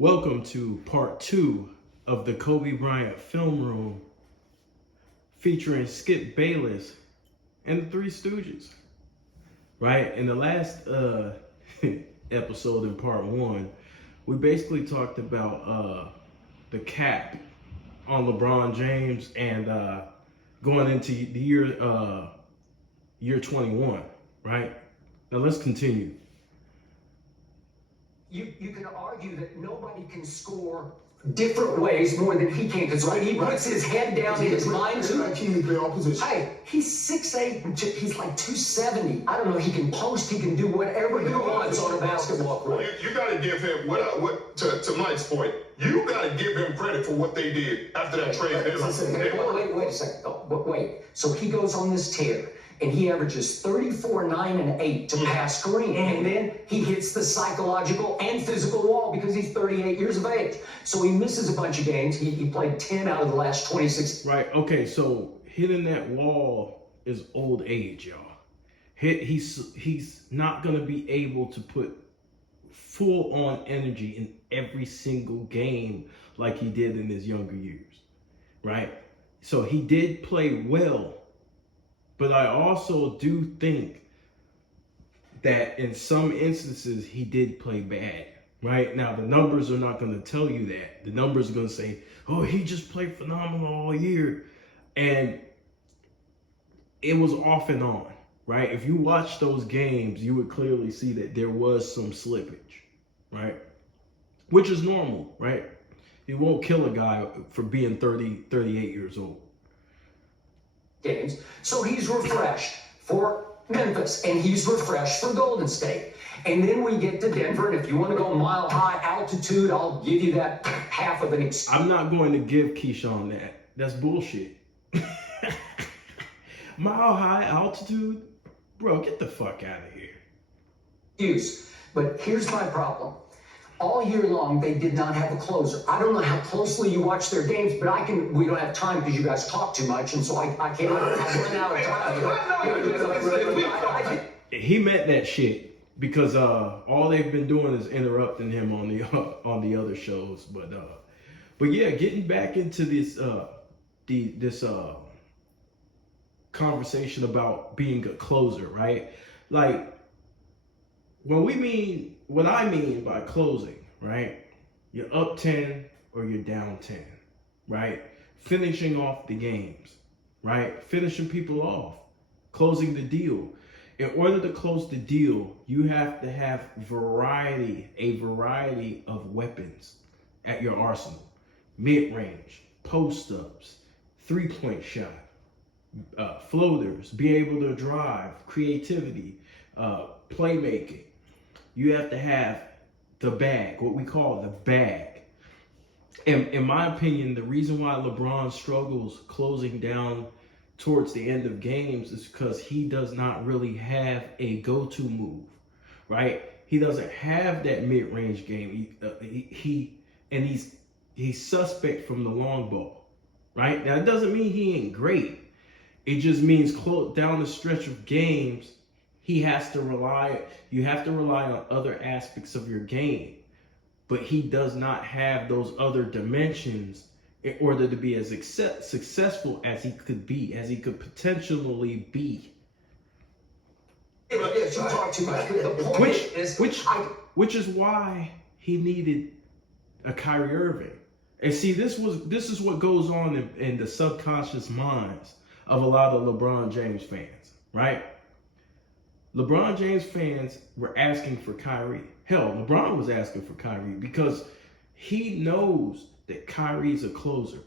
Welcome to part 2 of the Kobe Bryant film room featuring Skip Bayless and the Three Stooges. Right? In the last episode in part 1, we basically talked about the cap on LeBron James and going into the year 21, right? Now let's continue. You can argue that nobody can score different ways more than he can. Because when he puts his head down in his mind to hey, he's 6'8", he's like 270. I don't know, he can post, he can do whatever he wants on a basketball court. You got to give him, to Mike's point, you got to give him credit for what they did after that trade. Wait a second. Wait. So he goes on this tear, and he averages 34, 9, and 8 to pass Kareem. And then he hits the psychological and physical wall because he's 38 years of age. So he misses a bunch of games. He played 10 out of the last 26. Right, okay, so hitting that wall is old age, y'all. He's not going to be able to put full-on energy in every single game like he did in his younger years, right? So he did play well, but I also do think that in some instances he did play bad, right? Now, the numbers are not going to tell you that. The numbers are going to say, oh, he just played phenomenal all year. And it was off and on, right? If you watch those games, you would clearly see that there was some slippage, right? Which is normal, right? You won't kill a guy for being 38 years old. Games. So he's refreshed for Memphis, and he's refreshed for Golden State. And then we get to Denver, and if you want to go mile high altitude, I'll give you that half of an excuse. I'm not going to give Keyshawn that. That's bullshit. Mile high altitude? Bro, get the fuck out of here. But here's my problem. All year long, they did not have a closer. I don't know how closely you watch their games, but we don't have time because you guys talk too much, and so I can't run out of time. He meant that shit because all they've been doing is interrupting him on the other shows. But yeah, getting back into this conversation about being a closer, right? Like what I mean by closing, right? You're up 10 or you're down 10, right? Finishing off the games, right? Finishing people off, closing the deal. In order to close the deal, you have to have a variety of weapons at your arsenal. Mid-range, post-ups, three-point shot, floaters, be able to drive, creativity, playmaking. You have to have the bag, what we call the bag. And in my opinion, the reason why LeBron struggles closing down towards the end of games is because he does not really have a go-to move, right? He doesn't have that mid-range game. He's suspect from the long ball, right? Now, it doesn't mean he ain't great. It just means down the stretch of games, you have to rely on other aspects of your game, but he does not have those other dimensions in order to be as successful as he could be, as he could potentially be. Yes, you talk too much. Which is why he needed a Kyrie Irving. And see, this is what goes on in the subconscious minds of a lot of LeBron James fans, right? LeBron James fans were asking for Kyrie. Hell, LeBron was asking for Kyrie because he knows that Kyrie's a closer.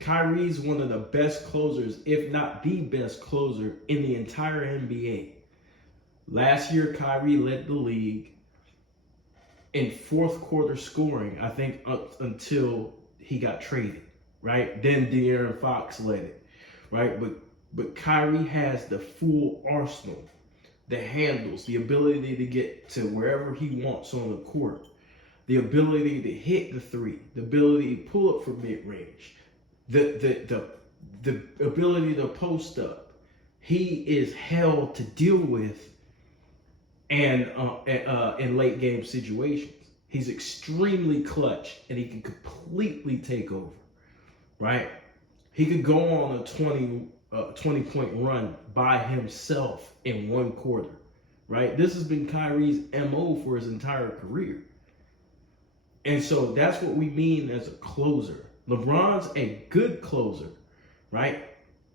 Kyrie's one of the best closers, if not the best closer in the entire NBA. Last year, Kyrie led the league in fourth quarter scoring, I think, up until he got traded, right? Then De'Aaron Fox led it, right? But Kyrie has the full arsenal. The handles, the ability to get to wherever he wants on the court, the ability to hit the three, the ability to pull up from mid-range, the ability to post up. He is hell to deal with and in late game situations. He's extremely clutch, and he can completely take over, right? He could go on a 20-point run by himself in one quarter, right? This has been Kyrie's MO for his entire career. And so that's what we mean as a closer. LeBron's a good closer, right?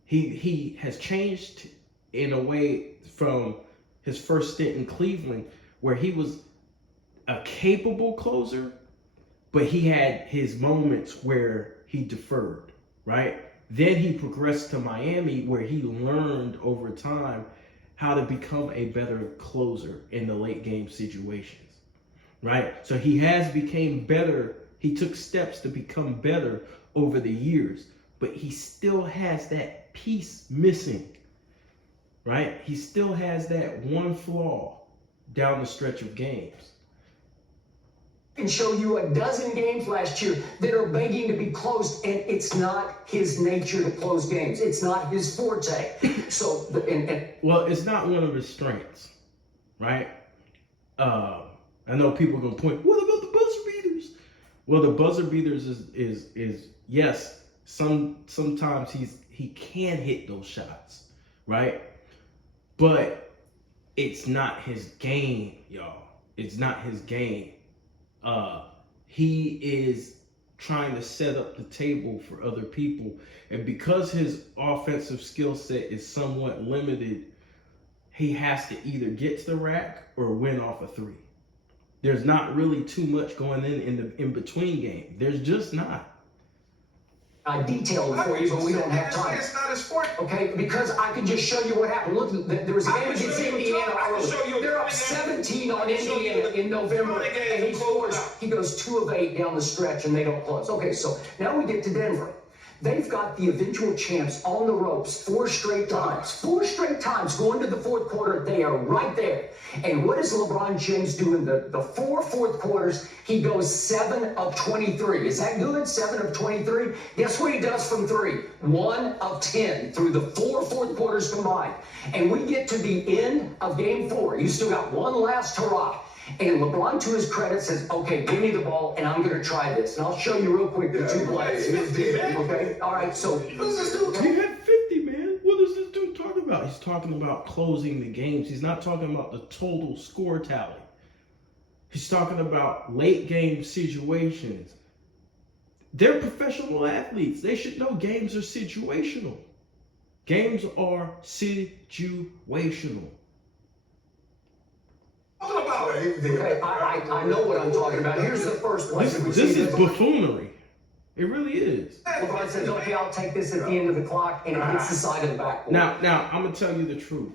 He has changed in a way from his first stint in Cleveland, where he was a capable closer, but he had his moments where he deferred, right? Then he progressed to Miami, where he learned over time how to become a better closer in the late game situations, right? So he has become better. He took steps to become better over the years, but he still has that piece missing, right? He still has that one flaw down the stretch of games. I can show you a dozen games last year that are begging to be closed, and it's not his nature to close games. It's not his forte. So, well, it's not one of his strengths, right? I know people are gonna point. What about the buzzer beaters? Well, the buzzer beaters is yes. Sometimes he can hit those shots, right? But it's not his game, y'all. It's not his game. He is trying to set up the table for other people. And because his offensive skill set is somewhat limited, he has to either get to the rack or win off a three. There's not really too much going in the in-between game. There's just not. I detailed it for you, but we don't have time. It's not his sport. Okay, because I can just show you what happened. Look, there was a game against Indiana. They're up 17 on Indiana in November, and he goes 2 of 8 down the stretch, and they don't close. Okay, so now we get to Denver. They've got the eventual champs on the ropes 4 straight times. 4 straight times going to the fourth quarter. They are right there. And what does LeBron James do in the 4 fourth quarters? He goes 7 of 23. Is that good? 7 of 23? Guess what he does from 3? 1 of 10 through the 4 fourth quarters combined. And we get to the end of game 4. You still got one last hurrah. And LeBron, to his credit, says, okay, give me the ball, and I'm going to try this. And I'll show you real quick the 2 plays. Okay? All right, so. He had 50, man. What is this dude talking about? He's talking about closing the games. He's not talking about the total score tally. He's talking about late game situations. They're professional athletes. They should know games are situational. Games are situational. Okay, I know what I'm talking about. Here's the first play. This is buffoonery. It really is. LeBron says, okay, I'll take this at the end of the clock, and it hits the side of the backboard. Now, I'm going to tell you the truth.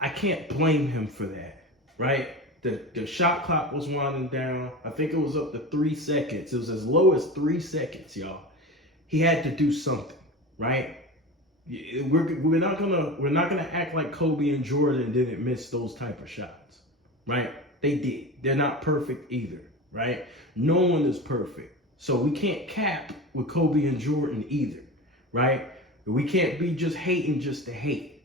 I can't blame him for that, right? The shot clock was winding down. I think it was up to 3 seconds. It was as low as 3 seconds, y'all. He had to do something, right? We're not gonna act like Kobe and Jordan didn't miss those type of shots, right? They did. They're not perfect either, right? No one is perfect, so we can't cap with Kobe and Jordan either, right? We can't be just hating just to hate.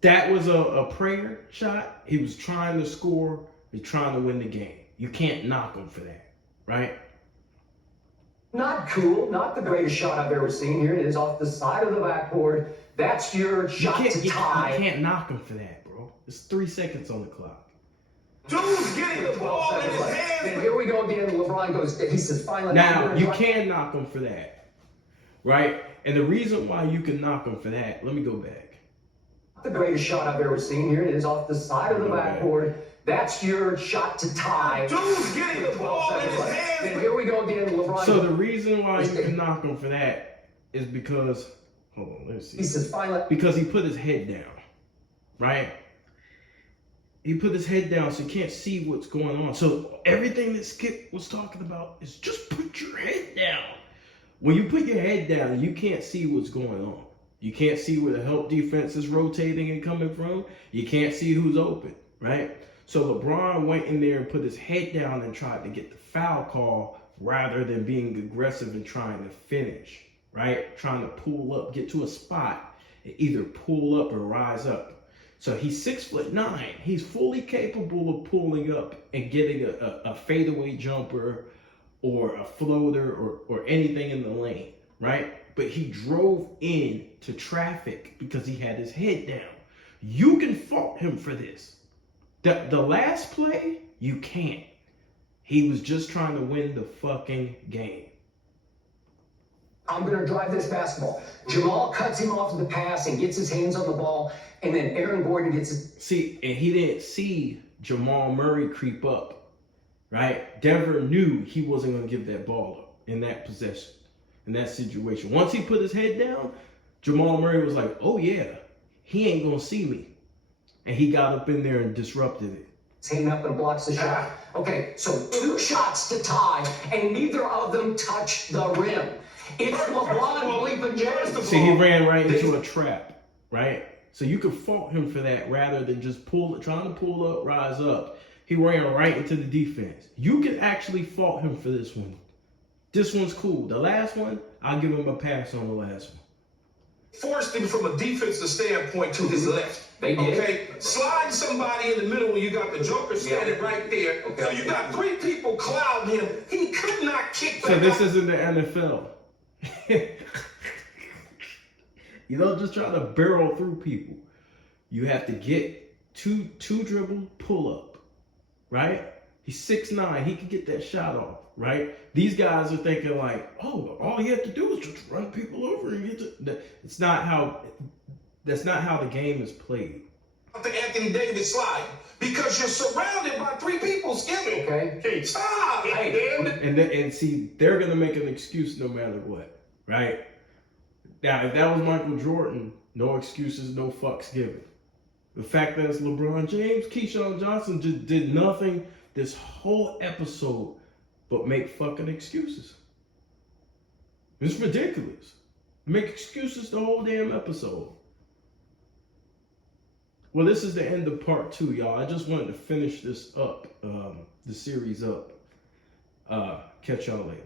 That was a prayer shot. He was trying to score. He's trying to win the game. You can't knock him for that, right? Not cool, not the greatest shot I've ever seen. Here it is off the side of the backboard. That's your shot to tie. You can't knock him for that, bro. It's 3 seconds on the clock. Dude's getting the ball in his hands. And here we go again. LeBron goes, he says, finally. Now, you can knock him for that, right? And the reason why you can knock him for that, let me go back. The greatest shot I've ever seen. Here it is off the side of the backboard. That's your shot to tie. Dude's getting the ball in his hands. And here we go again. LeBron. So the reason why you can knock him for that is because, hold on, let's see. He says, finally. Because he put his head down, right? He put his head down so you can't see what's going on. So everything that Skip was talking about is just put your head down. When you put your head down, you can't see what's going on. You can't see where the help defense is rotating and coming from. You can't see who's open, right? So LeBron went in there and put his head down and tried to get the foul call rather than being aggressive and trying to finish, right? Trying to pull up, get to a spot, and either pull up or rise up. So he's 6'9". He's fully capable of pulling up and getting a fadeaway jumper or a floater or anything in the lane, right? But he drove into traffic because he had his head down. You can fault him for this. The last play, you can't. He was just trying to win the fucking game. I'm going to drive this basketball. Jamal cuts him off the pass and gets his hands on the ball, and then Aaron Gordon gets his... See, and he didn't see Jamal Murray creep up, right? Denver knew he wasn't going to give that ball up in that possession, in that situation. Once he put his head down, Jamal Murray was like, oh yeah, he ain't going to see me. And he got up in there and disrupted it. Him up and blocks the shot. Okay, so 2 shots to tie, and neither of them touch the rim. It's LeBron bleeping James. See, he ran right into a trap, right? So you could fault him for that rather than just trying to pull up, rise up. He ran right into the defense. You can actually fault him for this one. This one's cool. The last one, I'll give him a pass on the last one. Forced him from a defensive standpoint to his left. They did. Okay, slide somebody in the middle when you got the joker standing right there. Okay. So you got 3 people clouding him. He could not kick back. So this isn't the NFL. You don't just try to barrel through people. You have to get two dribble pull up, right? He's 6'9". He can get that shot off, right? These guys are thinking like, oh, all you have to do is just run people over and get to. That's not how the game is played. Anthony Davis slide because you're surrounded by 3 people. Skip. Okay. Stop. And see, they're gonna make an excuse no matter what, right? Now, if that was Michael Jordan, no excuses, no fucks given. The fact that it's LeBron James, Keyshawn Johnson just did nothing this whole episode but make fucking excuses. It's ridiculous. Make excuses the whole damn episode. Well, this is the end of part 2, y'all. I just wanted to finish this up, the series up. Catch y'all later.